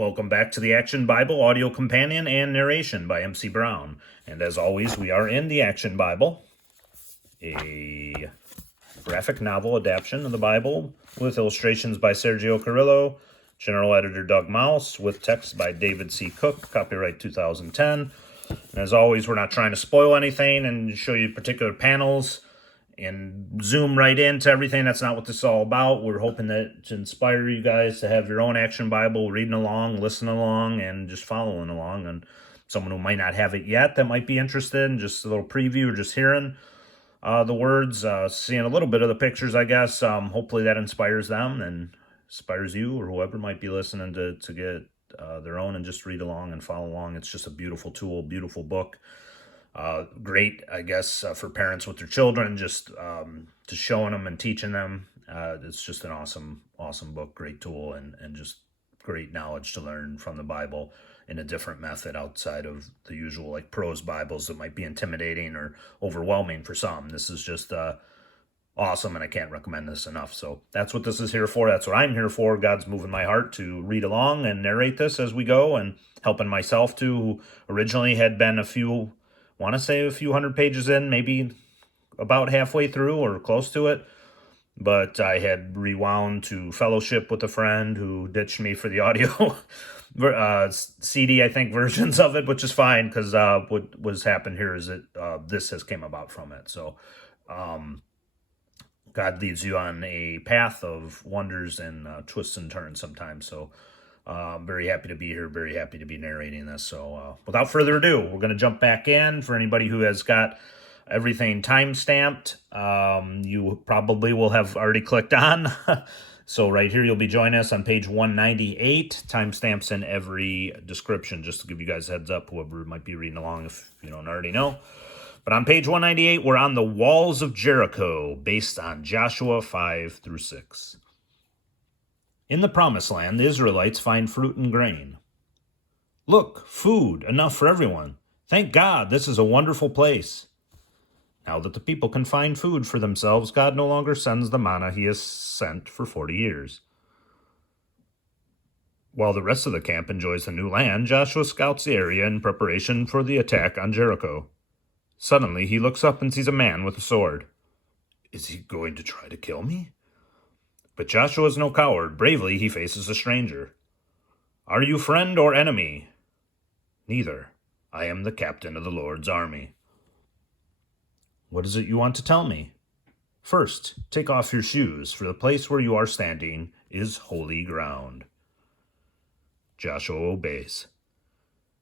Welcome back to the Action Bible Audio Companion and Narration by MC Brown. And as always, we are in the Action Bible, a graphic novel adaptation of the Bible with illustrations by Sergio Carrillo, General Editor Doug Mouse, with text by David C. Cook, copyright 2010. And as always, we're not trying to spoil anything and show you particular panels and zoom right into everything. That's not what this is all about. We're hoping that to inspire you guys to have your own Action Bible, reading along, listening along, and just following along. And someone who might not have it yet that might be interested in just a little preview or just hearing the words, seeing a little bit of the pictures, I guess. Hopefully that inspires them and inspires you or whoever might be listening to get their own and just read along and follow along. It's just a beautiful tool, beautiful book. Great, I guess, for parents with their children, just showing them and teaching them. It's just an awesome book, great tool, and just great knowledge to learn from the Bible in a different method outside of the usual like prose Bibles that might be intimidating or overwhelming for some. This is just awesome, and I can't recommend this enough. So that's what this is here for. That's what I'm here for. God's moving my heart to read along and narrate this as we go, and helping myself too, who originally had been a few hundred pages in, maybe about halfway through or close to it. But I had rewound to fellowship with a friend who ditched me for the audio CD, I think, versions of it, which is fine because what was happened here is that this has came about from it. So God leads you on a path of wonders and twists and turns sometimes. So I'm very happy to be here, very happy to be narrating this. So without further ado, we're going to jump back in. For anybody who has got everything time-stamped, you probably will have already clicked on. So right here, you'll be joining us on page 198. Timestamps in every description, just to give you guys a heads up, whoever might be reading along if you don't already know. But on page 198, we're on the walls of Jericho, based on Joshua 5 through 6. In the Promised Land, the Israelites find fruit and grain. Look, food, enough for everyone. Thank God, this is a wonderful place. Now that the people can find food for themselves, God no longer sends the manna he has sent for 40 years. While the rest of the camp enjoys the new land, Joshua scouts the area in preparation for the attack on Jericho. Suddenly, he looks up and sees a man with a sword. Is he going to try to kill me? But Joshua is no coward. Bravely, he faces a stranger. Are you friend or enemy? Neither. I am the captain of the Lord's army. What is it you want to tell me? First, take off your shoes, for the place where you are standing is holy ground. Joshua obeys.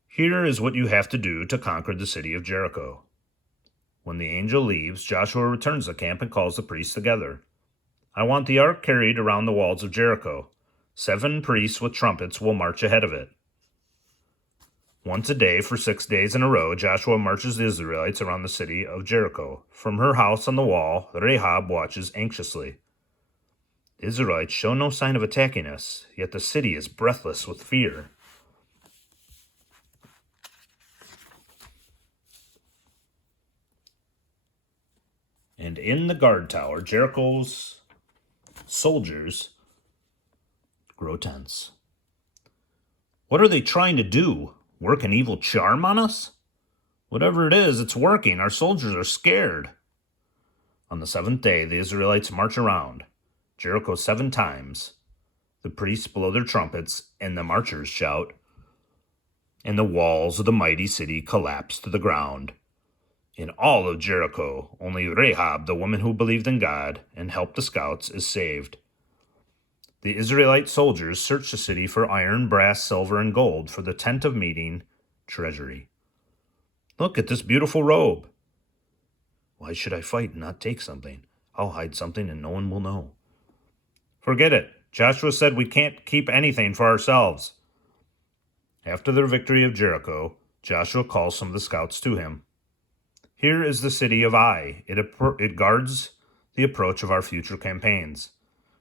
Here is what you have to do to conquer the city of Jericho. When the angel leaves, Joshua returns to camp and calls the priests together. I want the ark carried around the walls of Jericho. 7 priests with trumpets will march ahead of it. Once a day for 6 days in a row, Joshua marches the Israelites around the city of Jericho. From her house on the wall, Rahab watches anxiously. The Israelites show no sign of attacking us, yet the city is breathless with fear. And in the guard tower, Jericho's soldiers grow tense. What are they trying to do? Work an evil charm on us? Whatever it is, it's working. Our soldiers are scared. On the 7th day, the Israelites march around Jericho 7 times. The priests blow their trumpets, and the marchers shout, and the walls of the mighty city collapse to the ground. In all of Jericho, only Rahab, the woman who believed in God and helped the scouts, is saved. The Israelite soldiers search the city for iron, brass, silver, and gold for the tent of meeting treasury. Look at this beautiful robe. Why should I fight and not take something? I'll hide something and no one will know. Forget it. Joshua said we can't keep anything for ourselves. After their victory of Jericho, Joshua calls some of the scouts to him. Here is the city of Ai. It guards the approach of our future campaigns.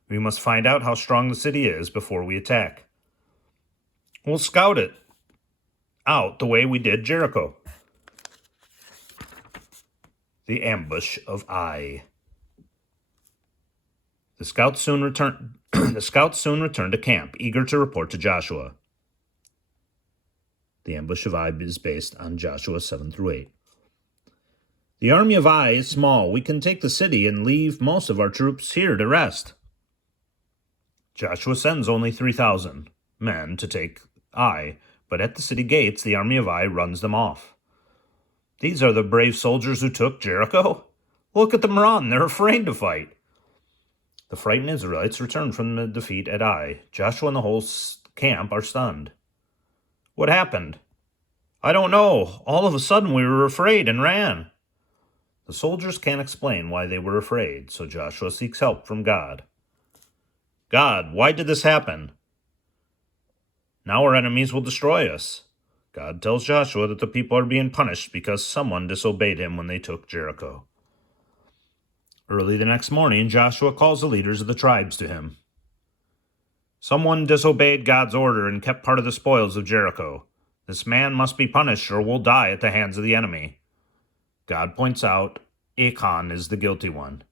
We must find out how strong the city is before we attack. We'll scout it out the way we did Jericho. The ambush of Ai. The scouts soon returned to camp, eager to report to Joshua. The ambush of Ai is based on Joshua 7 through 8. The army of Ai is small. We can take the city and leave most of our troops here to rest. Joshua sends only 3,000 men to take Ai, but at the city gates the army of Ai runs them off. These are the brave soldiers who took Jericho? Look at them run. They're afraid to fight. The frightened Israelites return from the defeat at Ai. Joshua and the whole camp are stunned. What happened? I don't know. All of a sudden we were afraid and ran. The soldiers can't explain why they were afraid, so Joshua seeks help from God. God, why did this happen? Now our enemies will destroy us. God tells Joshua that the people are being punished because someone disobeyed him when they took Jericho. Early the next morning, Joshua calls the leaders of the tribes to him. Someone disobeyed God's order and kept part of the spoils of Jericho. This man must be punished or will die at the hands of the enemy. God points out Achan is the guilty one.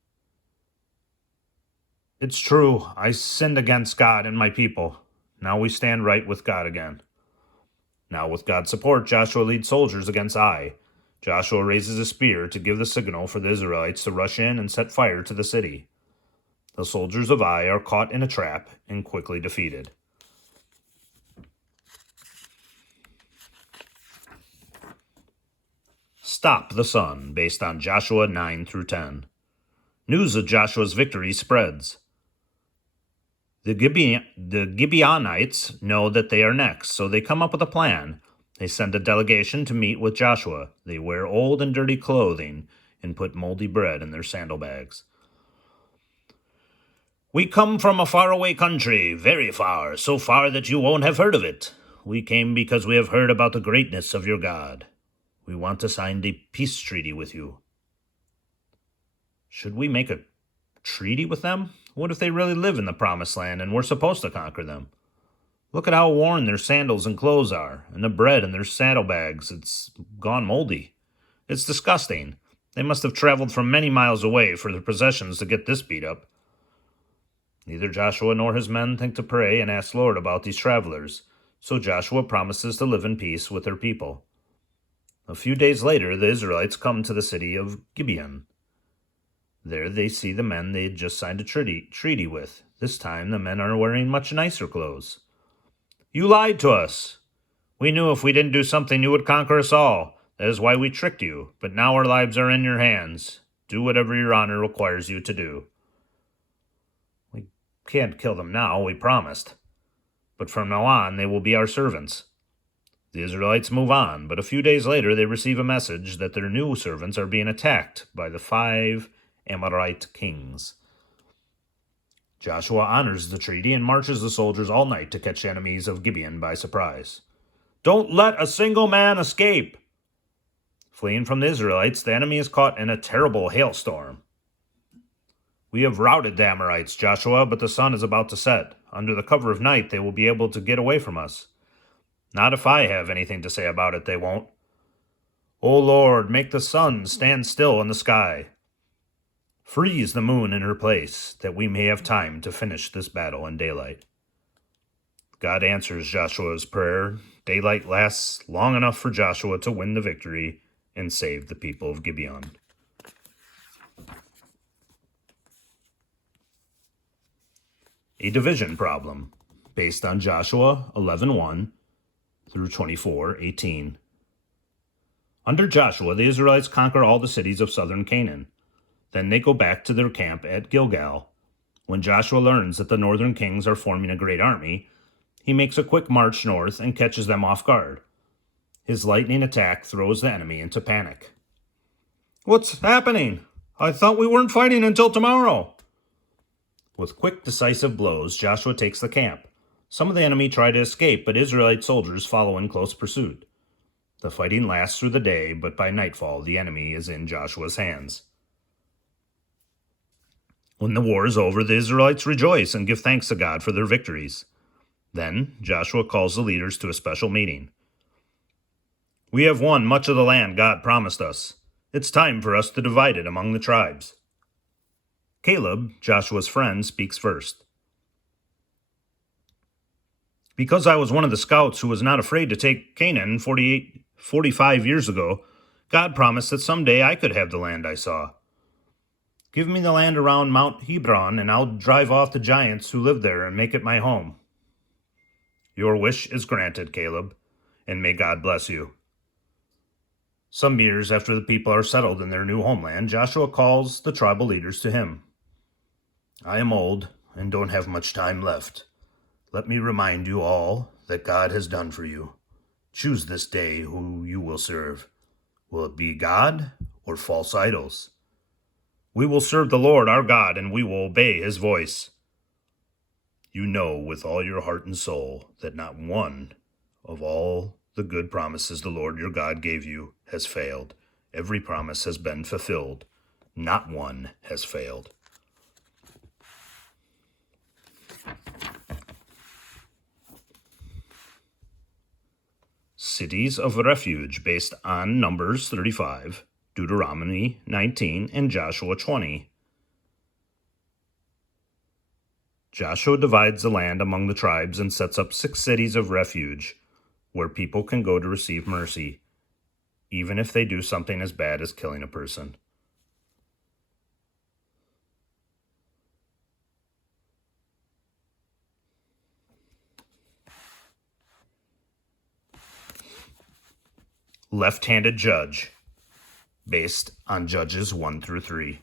It's true, I sinned against God and my people. Now we stand right with God again. Now with God's support, Joshua leads soldiers against Ai. Joshua raises a spear to give the signal for the Israelites to rush in and set fire to the city. The soldiers of Ai are caught in a trap and quickly defeated. Stop the Sun, based on Joshua 9 through 10. News of Joshua's victory spreads. The Gibeonites know that they are next, so they come up with a plan. They send a delegation to meet with Joshua. They wear old and dirty clothing and put moldy bread in their saddlebags. We come from a faraway country, very far, so far that you won't have heard of it. We came because we have heard about the greatness of your God. We want to sign a peace treaty with you. Should we make a treaty with them? What if they really live in the promised land and we're supposed to conquer them? Look at how worn their sandals and clothes are, and the bread in their saddlebags. It's gone moldy. It's disgusting. They must have traveled from many miles away for their possessions to get this beat up. Neither Joshua nor his men think to pray and ask Lord about these travelers, so Joshua promises to live in peace with their people. A few days later, the Israelites come to the city of Gibeon. There they see the men they had just signed a treaty with. This time the men are wearing much nicer clothes. You lied to us. We knew if we didn't do something you would conquer us all. That is why we tricked you, but now our lives are in your hands. Do whatever your honor requires you to do. We can't kill them now, we promised. But from now on they will be our servants. The Israelites move on, but a few days later they receive a message that their new servants are being attacked by the 5 Amorite kings. Joshua honors the treaty and marches the soldiers all night to catch enemies of Gibeon by surprise. Don't let a single man escape! Fleeing from the Israelites, the enemy is caught in a terrible hailstorm. We have routed the Amorites, Joshua, but the sun is about to set. Under the cover of night, they will be able to get away from us. Not if I have anything to say about it, they won't. O Lord, make the sun stand still in the sky. Freeze the moon in her place, that we may have time to finish this battle in daylight. God answers Joshua's prayer. Daylight lasts long enough for Joshua to win the victory and save the people of Gibeon. A division problem, based on Joshua 11:1 through 24:18. Under Joshua, the Israelites conquer all the cities of southern Canaan. Then they go back to their camp at Gilgal. When Joshua learns that the northern kings are forming a great army, he makes a quick march north and catches them off guard. His lightning attack throws the enemy into panic. What's happening? I thought we weren't fighting until tomorrow. With quick, decisive blows, Joshua takes the camp. Some of the enemy try to escape, but Israelite soldiers follow in close pursuit. The fighting lasts through the day, but by nightfall, the enemy is in Joshua's hands. When the war is over, the Israelites rejoice and give thanks to God for their victories. Then Joshua calls the leaders to a special meeting. We have won much of the land God promised us. It's time for us to divide it among the tribes. Caleb, Joshua's friend, speaks first. Because I was one of the scouts who was not afraid to take Canaan 45 years ago, God promised that someday I could have the land I saw. Give me the land around Mount Hebron, and I'll drive off the giants who live there and make it my home. Your wish is granted, Caleb, and may God bless you. Some years after the people are settled in their new homeland, Joshua calls the tribal leaders to him. I am old and don't have much time left. Let me remind you all that God has done for you. Choose this day who you will serve. Will it be God or false idols? We will serve the Lord our God, and we will obey his voice. You know with all your heart and soul that not one of all the good promises the Lord your God gave you has failed. Every promise has been fulfilled. Not one has failed. Cities of Refuge, based on Numbers 35, Deuteronomy 19, and Joshua 20. Joshua divides the land among the tribes and sets up 6 cities of refuge where people can go to receive mercy, even if they do something as bad as killing a person. Left-handed judge, based on Judges 1 through 3.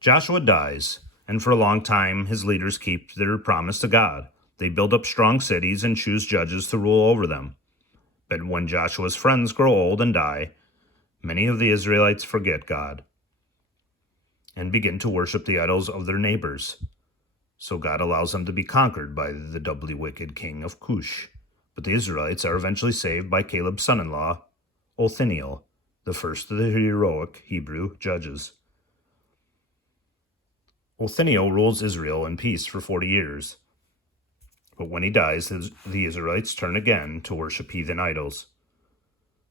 Joshua dies, and for a long time his leaders keep their promise to God. They build up strong cities and choose judges to rule over them. But when Joshua's friends grow old and die, many of the Israelites forget God and begin to worship the idols of their neighbors. So God allows them to be conquered by the doubly wicked king of Cush. But the Israelites are eventually saved by Caleb's son-in-law, Othenio, the first of the heroic Hebrew judges. Othenio rules Israel in peace for 40 years. But when he dies, the Israelites turn again to worship heathen idols.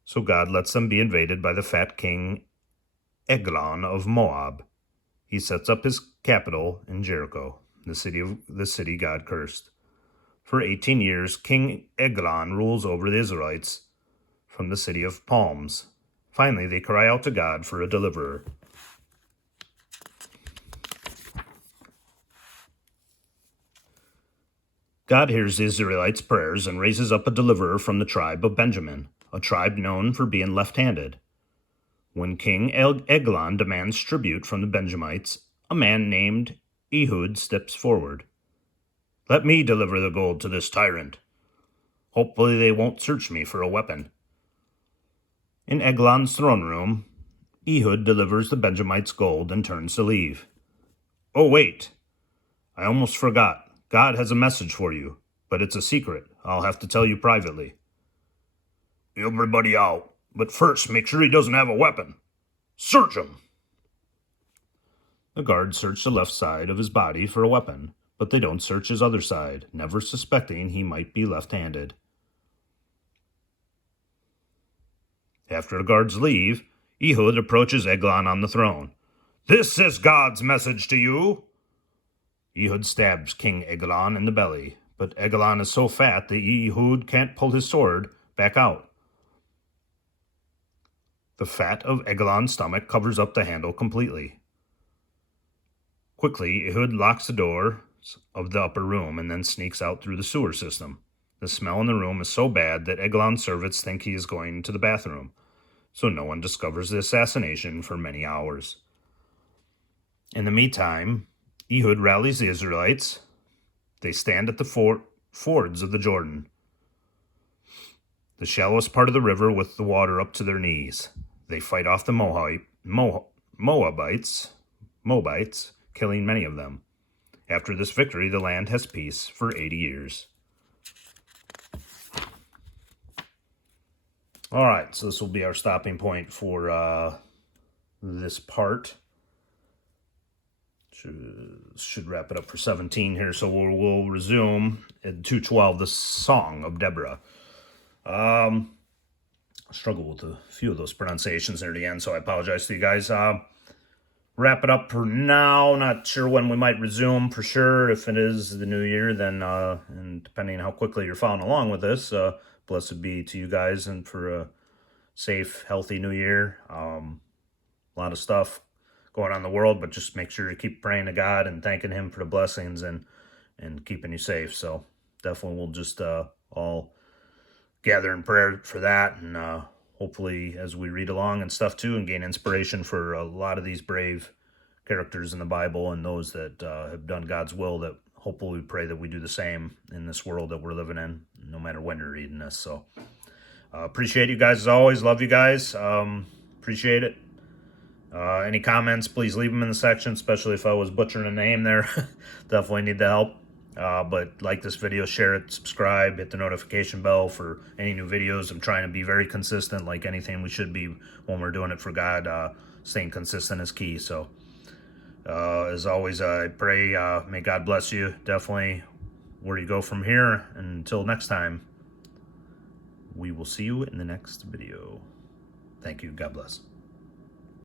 So God lets them be invaded by the fat king Eglon of Moab. He sets up his capital in Jericho, the city God cursed. For 18 years, King Eglon rules over the Israelites from the city of palms. Finally, they cry out to God for a deliverer. God hears the Israelites' prayers and raises up a deliverer from the tribe of Benjamin, a tribe known for being left-handed. When King Eglon demands tribute from the Benjamites, a man named Ehud steps forward. Let me deliver the gold to this tyrant. Hopefully they won't search me for a weapon. In Eglon's throne room, Ehud delivers the Benjamites' gold and turns to leave. Oh, wait. I almost forgot. God has a message for you, but it's a secret. I'll have to tell you privately. Everybody out, but first make sure he doesn't have a weapon. Search him. The guards search the left side of his body for a weapon, but they don't search his other side, never suspecting he might be left-handed. After the guards leave, Ehud approaches Eglon on the throne. This is God's message to you. Ehud stabs King Eglon in the belly, but Eglon is so fat that Ehud can't pull his sword back out. The fat of Eglon's stomach covers up the handle completely. Quickly, Ehud locks the door of the upper room and then sneaks out through the sewer system. The smell in the room is so bad that Eglon's servants think he is going to the bathroom, so no one discovers the assassination for many hours. In the meantime, Ehud rallies the Israelites. They stand at the fords of the Jordan, the shallowest part of the river with the water up to their knees. They fight off the Moabites, killing many of them. After this victory, the land has peace for 80 years. All right, so this will be our stopping point for this part. Should wrap it up for 17 here, so we'll resume at 2:12, the Song of Deborah. I struggle with a few of those pronunciations near the end, so I apologize to you guys. wrap it up for now. Not sure when we might resume for sure. If it is the new year, then and depending on how quickly you're following along with this, blessed be to you guys and for a safe, healthy new year. A lot of stuff going on in the world, but just make sure you keep praying to God and thanking Him for the blessings and keeping you safe. So definitely we'll just all gather in prayer for that, and hopefully as we read along and stuff too, and gain inspiration for a lot of these brave characters in the Bible and those that have done God's will, that hopefully we pray that we do the same in this world that we're living in, no matter when you're reading this. So appreciate you guys as always. Love you guys. Appreciate it. Any comments, please leave them in the section, especially if I was butchering a name there. Definitely need the help. But like this video, share it, subscribe, hit the notification bell for any new videos. I'm trying to be very consistent, like anything we should be when we're doing it for God. Staying consistent is key. So as always, I pray may God bless you. Definitely where you go from here. And until next time, we will see you in the next video. Thank you. God bless.